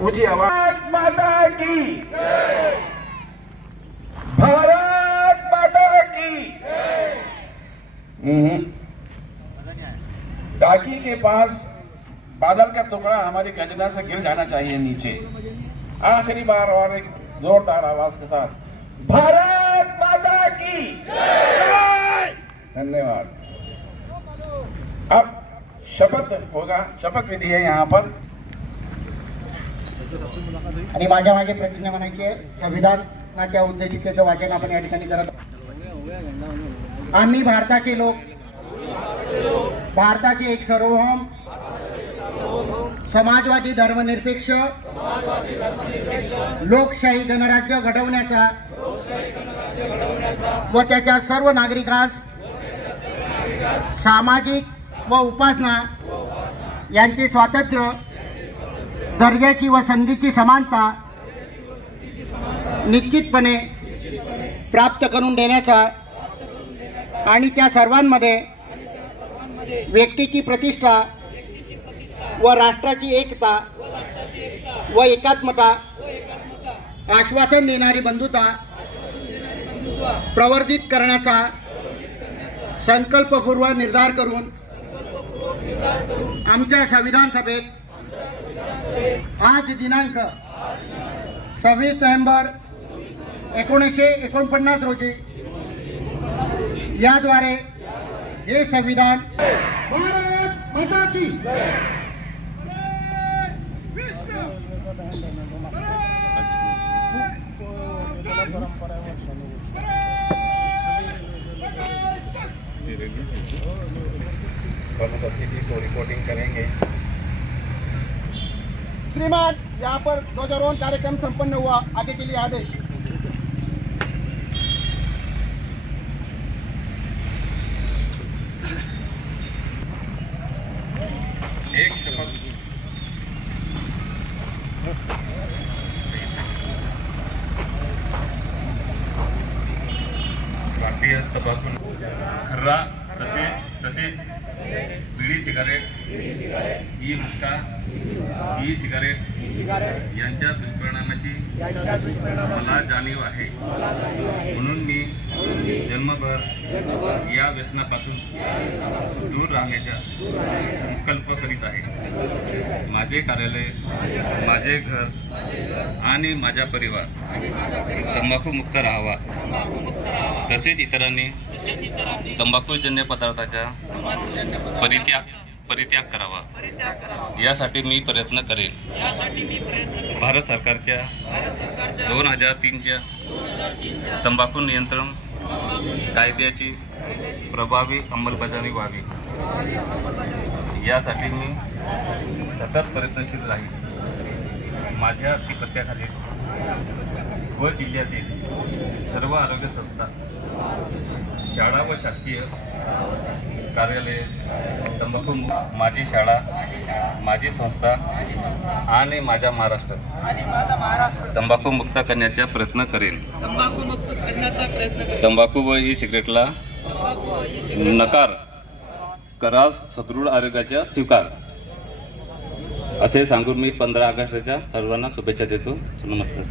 ऊंची आवाज, माता की भारत माता की। टाकी के पास बादल का टुकड़ा हमारी गजना से गिर जाना चाहिए नीचे। आखिरी बार और एक जोरदार आवाज के साथ, भारत माता की जय। धन्यवाद। अब शपथ होगा, शपथ विधि है यहाँ पर। आणि माझ्या मागे प्रतिज्ञा म्हणायची आहे। संविधानाच्या उद्देशिकेचं वाचन आपण या ठिकाणी करत आहोत। आम्ही भारताचे लोक, भारताचे एक सार्वभौम समाजवादी धर्मनिरपेक्ष लोकशाही गणराज्य घडवण्याचा व त्याच्या सर्व नागरिकांस सामाजिक व उपासना यांचे स्वातंत्र्य, दर्जाची व संधीची समानता निश्चितपणे प्राप्त करून देण्याचा आणि त्या सर्वांमध्ये व्यक्तीची प्रतिष्ठा व राष्ट्राची एकता व एकात्मता आश्वासन देणारी बंधुता प्रवर्धित करण्याचा संकल्पपूर्व निर्धार करून आमच्या संविधान सभेत आज दिनांक 26 नोव्हेंबर 1949 रोजी याद्वारे हे संविधान भारत माता की रिपोर्टिंग करेंगे। श्रीमान, यहाँ पर ध्वजारोहण कार्यक्रम संपन्न हुआ। आगे के लिए आदेश। एक शपथ। भारतीय तंबाखू खर्रा तसेच बीडी सिगारेट, ई गुटखा, ई सिगारेट यांच्या दुष्परिणामाची मला जाणीव आहे। म्हणून मी जन्मभर या व्यसनापासून दूर राहण्याचा संकल्प करीत आहे। माझे कार्यालय, माझे घर आणि माझा परिवार तंबाखू मुक्त राहावा, तसेच इतरांनी तंबाखूजन्य पदार्थाचा परित्याग करावा यासाठी मी प्रयत्न करेन। भारत सरकारच्या 2003च्या तंबाखू नियंत्रण कायद्याची प्रभावी अंमलबजावणी व्हावी यासाठी मी सतत प्रयत्नशील राहील। माझ्या अधिपत्याखाली व जिल्ह्यातील सर्व आरोग्य संस्था, शाळा व शासकीय कार्यालय तंबाखू, माझी शाळा, माझी संस्था आणि माझा महाराष्ट्र तंबाखू मुक्त करण्याचा प्रयत्न करेन। तंबाखू व ई सिगरेटला नकार करा, सदृढ आरोग्याचा स्वीकार, असे सांगून मी 15 ऑगस्टच्या सर्वांना शुभेच्छा देतो। नमस्कार।